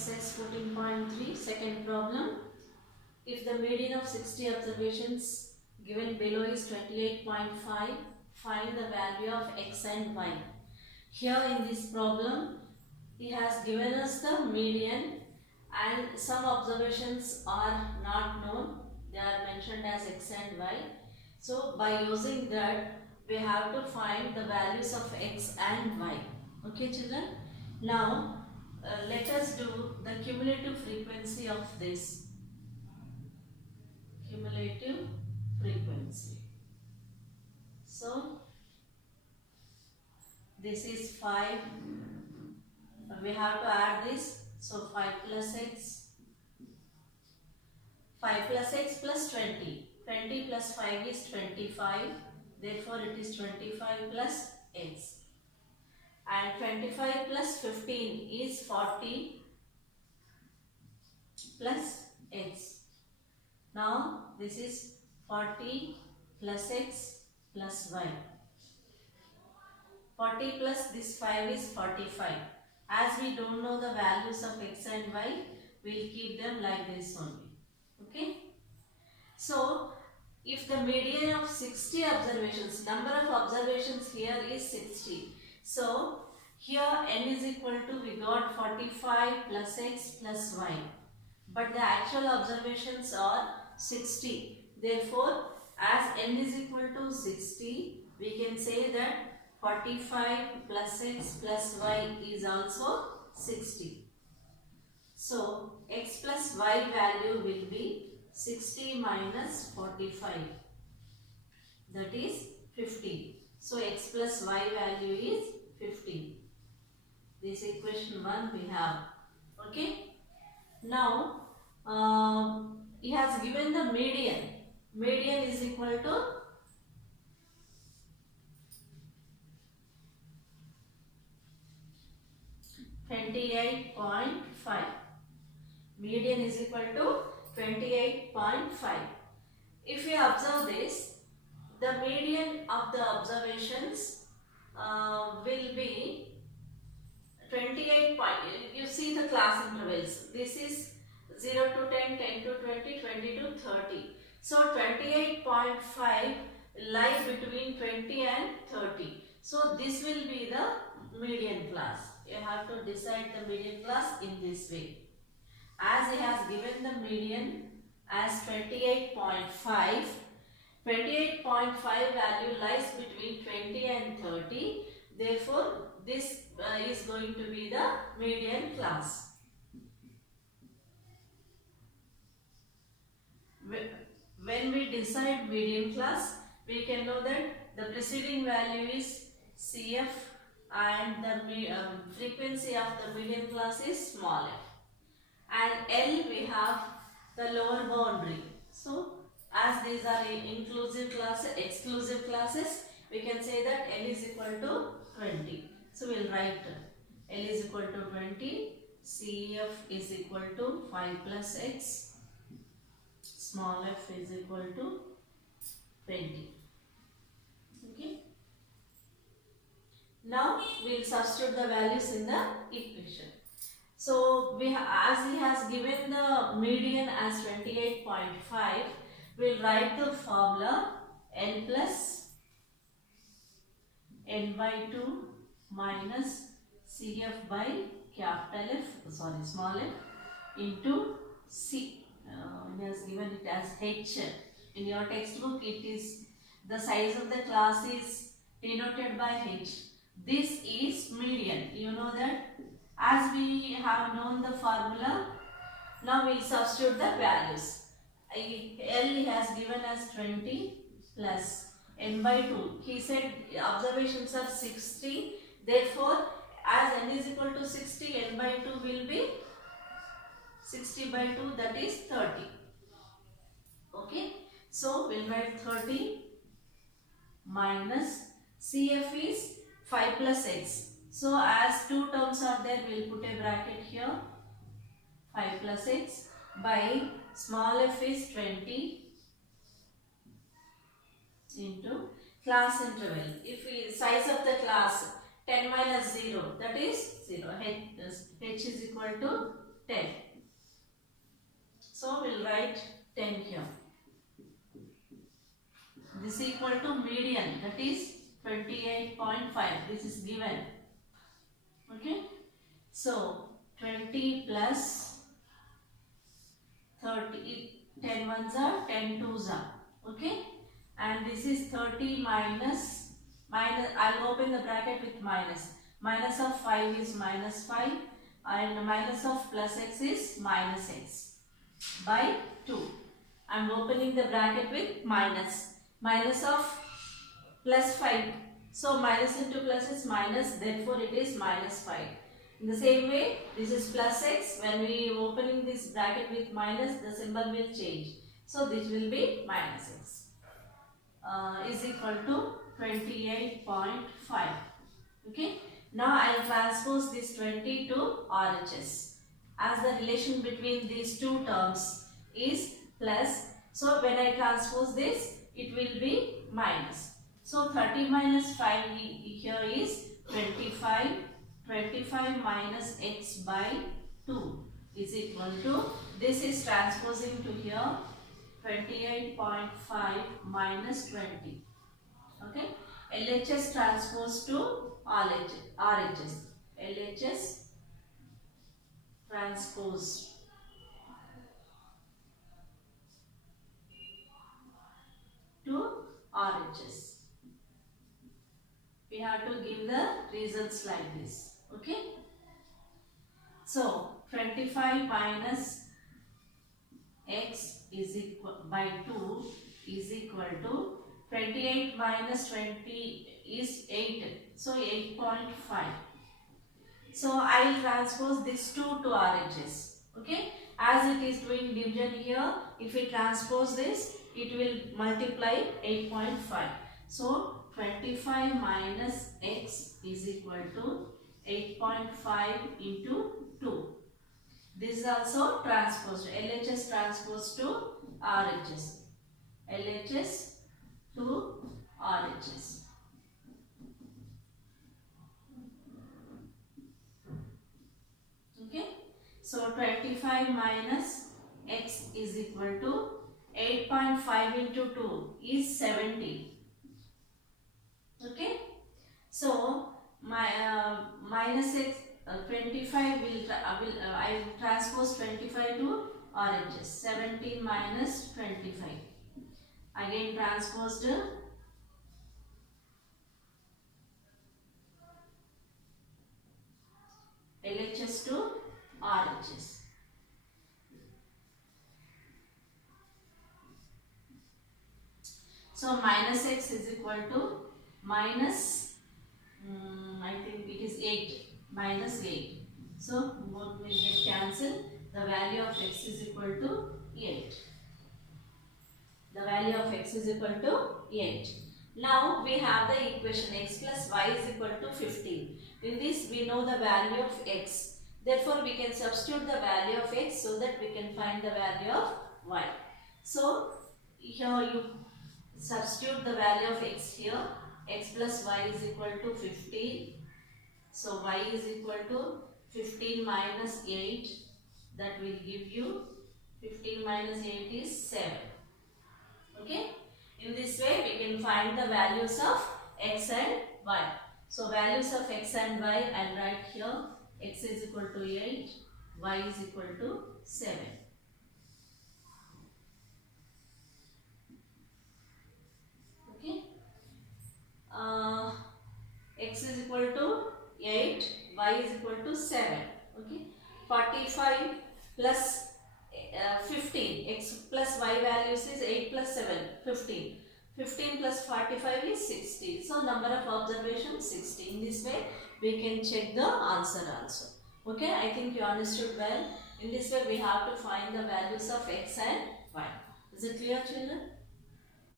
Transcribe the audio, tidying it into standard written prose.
exercise 14.3 second problem. If the median of 60 observations given below is 28.5, find the value of x and y. Here in this problem, he has given us the median and some observations are not known. They are mentioned as x and y. So by using that, we have to find the values of x and y. Okay children? Now let us do the cumulative frequency of this. Cumulative frequency. So this is 5. We have to add this. So 5 plus x. 5 plus x plus 20. 20 plus 5 is 25. Therefore it is 25 plus x. And 25 plus 15 is 40 plus x. Now this is 40 plus x plus y. 40 plus this 5 is 45. As we don't know the values of x and y, we will keep them like this only. Okay. So if the median of 60 observations, number of observations here is 60. So here n is equal to, we got 45 plus x plus y. But the actual observations are 60. Therefore, as n is equal to 60, we can say that 45 plus x plus y is also 60. So, x plus y value will be 60 minus 45. That is 50. So, x plus y value is 50. This equation 1 we have. Okay. Now, he has given the median. Median is equal to 28.5. Median is equal to 28.5. If we observe this, the median of the observations will be 28 point. You see the class intervals. This is 0 to 10, 10 to 20, 20 to 30. So 28.5 lie between 20 and 30. So this will be the median class. You have to decide the median class in this way. As he has given the median as 28.5, 28.5 value lies between 20 and 30. Therefore, this is going to be the median class. When we decide median class, we can know that the preceding value is CF and the frequency of the median class is small f. And L, we have the lower boundary. So, as these are inclusive classes, exclusive classes, we can say that L is equal to 20. So, we will write L is equal to 20, CF is equal to 5 plus x, small f is equal to 20. Okay. Now, we will substitute the values in the equation. So, as he has given the median as 28.5, we will write the formula L plus n by 2 minus CF by capital F, small f into C. He has given it as H. In your textbook, it is the size of the class is denoted by H. This is median. You know that. As we have known the formula, now we will substitute the values. L has given as 20 plus n by 2. He said observations are 60. Therefore, as n is equal to 60, n by 2 will be 60 by 2, that is 30. Okay. So, we will write 30 minus CF is 5 plus x. So, as two terms are there, we will put a bracket here, 5 plus x by small f is 20 into class interval. If we size of the class 10 minus 0, that is 0. H is equal to 10. So we'll write 10 here. This is equal to median, that is 28.5. This is given. Okay. So 20 plus 30, 10 ones are 10 twos are. Okay. And this is 30 minus, I'll open the bracket with minus. Minus of 5 is minus 5 and minus of plus x is minus x by 2. I am opening the bracket with minus. Minus of plus 5. So minus into plus is minus, therefore it is minus 5. In the same way, this is plus x. When we opening this bracket with minus, the symbol will change. So this will be minus x. Is equal to 28.5. Okay. Now I will transpose this 20 to RHS. As the relation between these two terms is plus, so when I transpose this, it will be minus. So 30 minus 5 here is 25. 25 minus x by 2 is equal to, this is transposing to here, 28.5 minus 20. Okay. LHS transpose to RHS. LHS transpose to RHS. We have to give the results like this. Okay. So 25 minus x is equal by 2 is equal to 28 minus 20 is 8. So 8.5. So I will transpose this 2 to RHS. Okay. As it is doing division here, if we transpose this, it will multiply 8.5. So 25 minus x is equal to 8.5 into 2. This is also transposed. LHS transposed to RHS. LHS to RHS. Okay. So 25 minus x is equal to 8.5 into 2 is 70. Okay. So my minus x 25 I will transpose 25 to RHS. 17 minus 25. Again transposed LHS to RHS. So minus x is equal to minus, I think it is 8, minus 8. So both will get cancelled. The value of x is equal to 8. The value of x is equal to 8. Now we have the equation x plus y is equal to 15. In this we know the value of x. Therefore we can substitute the value of x so that we can find the value of y. So here you substitute the value of x here. X plus y is equal to 15. So y is equal to 15 minus 8. That will give you 15 minus 8 is 7. Okay. In this way we can find the values of x and y. So values of x and y I'll write here. X is equal to 8. Y is equal to 7. Okay. X is equal to 8. Y is equal to 7. Okay. 45 plus 15. X plus y values is 8 plus 7. 15. 15 plus 45 is 60. So number of observations 60. In this way we can check the answer also. Okay. I think you understood well. In this way we have to find the values of x and y. Is it clear, children?